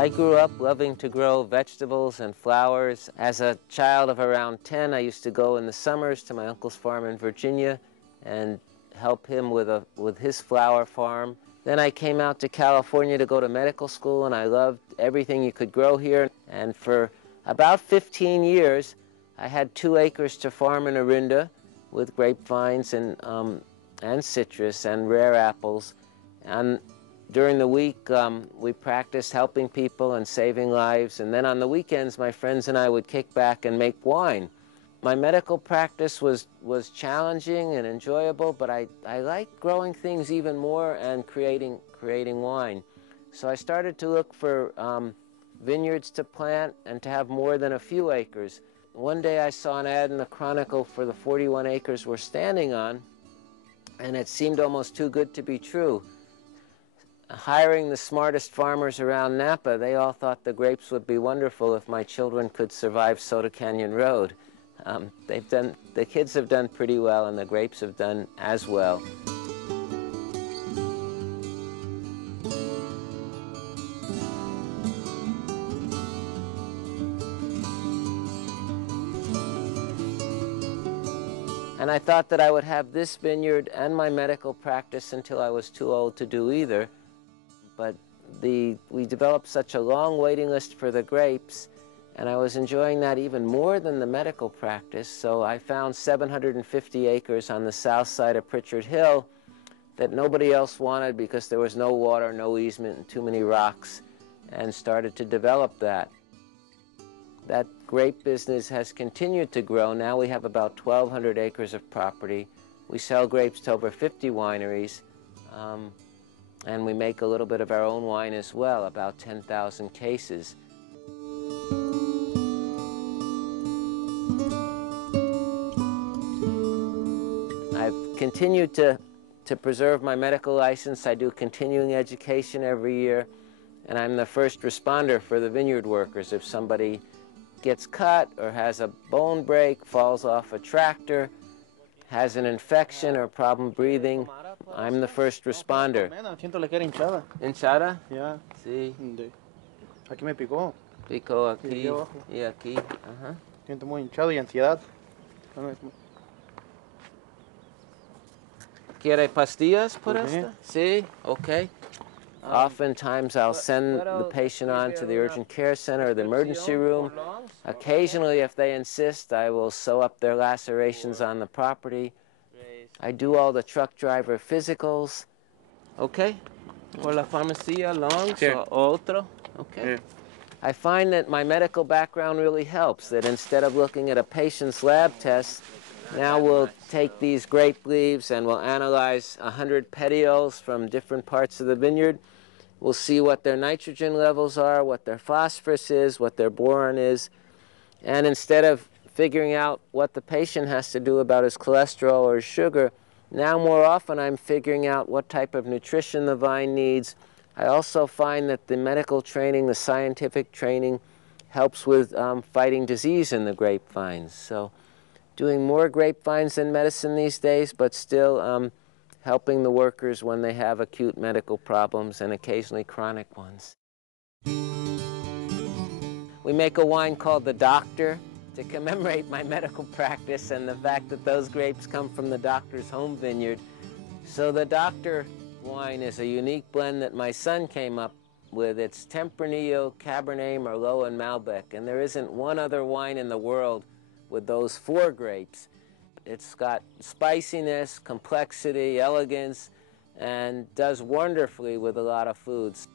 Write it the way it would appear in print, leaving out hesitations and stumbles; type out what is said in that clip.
I grew up loving to grow vegetables and flowers. As a child of around 10, I used to go in the summers to my uncle's farm in Virginia and help him with his flower farm. Then I came out to California to go to medical school, and I loved everything you could grow here. And for about 15 years, I had 2 acres to farm in Orinda with grapevines and citrus and rare apples. And during the week, we practiced helping people and saving lives. And then on the weekends, my friends and I would kick back and make wine. My medical practice was challenging and enjoyable, but I liked growing things even more and creating wine. So I started to look for vineyards to plant and to have more than a few acres. One day I saw an ad in the Chronicle for the 41 acres we're standing on, and it seemed almost too good to be true. Hiring the smartest farmers around Napa, they all thought the grapes would be wonderful if my children could survive Soda Canyon Road. The kids have done pretty well, and the grapes have done as well. And I thought that I would have this vineyard and my medical practice until I was too old to do either. But we developed such a long waiting list for the grapes, and I was enjoying that even more than the medical practice, so I found 750 acres on the south side of Pritchard Hill that nobody else wanted because there was no water, no easement, and too many rocks, and started to develop that. That grape business has continued to grow. Now we have about 1,200 acres of property. We sell grapes to over 50 wineries, and we make a little bit of our own wine as well, about 10,000 cases. I've continued to preserve my medical license. I do continuing education every year, and I'm the first responder for the vineyard workers. If somebody gets cut or has a bone break, falls off a tractor, has an infection or problem breathing, I'm the first responder. Siento la cara hinchada. ¿Hinchada? Ya. Sí. Aquí me picó. Picó aquí Y abajo. y aquí. Ajá. Siento muy hinchado y ansiedad. ¿Quiere pastillas por esta? Sí, okay. Oftentimes I'll send the patient on to the urgent care center or the emergency room. Occasionally, if they insist, I will sew up their lacerations on the property. I do all the truck driver physicals. Okay? Por la farmacia, lungs, or otro? Okay. I find that my medical background really helps, that instead of looking at a patient's lab tests, now we'll take these grape leaves and we'll analyze 100 petioles from different parts of the vineyard. We'll see what their nitrogen levels are, what their phosphorus is, what their boron is. And instead of figuring out what the patient has to do about his cholesterol or his sugar, now more often I'm figuring out what type of nutrition the vine needs. I also find that the medical training, the scientific training, helps with fighting disease in the grapevines. So doing more grapevines than medicine these days, but still helping the workers when they have acute medical problems and occasionally chronic ones. We make a wine called the Doctor to commemorate my medical practice and the fact that those grapes come from the doctor's home vineyard. So the Doctor wine is a unique blend that my son came up with. It's Tempranillo, Cabernet, Merlot, and Malbec, and there isn't one other wine in the world with those 4 grapes. It's got spiciness, complexity, elegance, and does wonderfully with a lot of foods.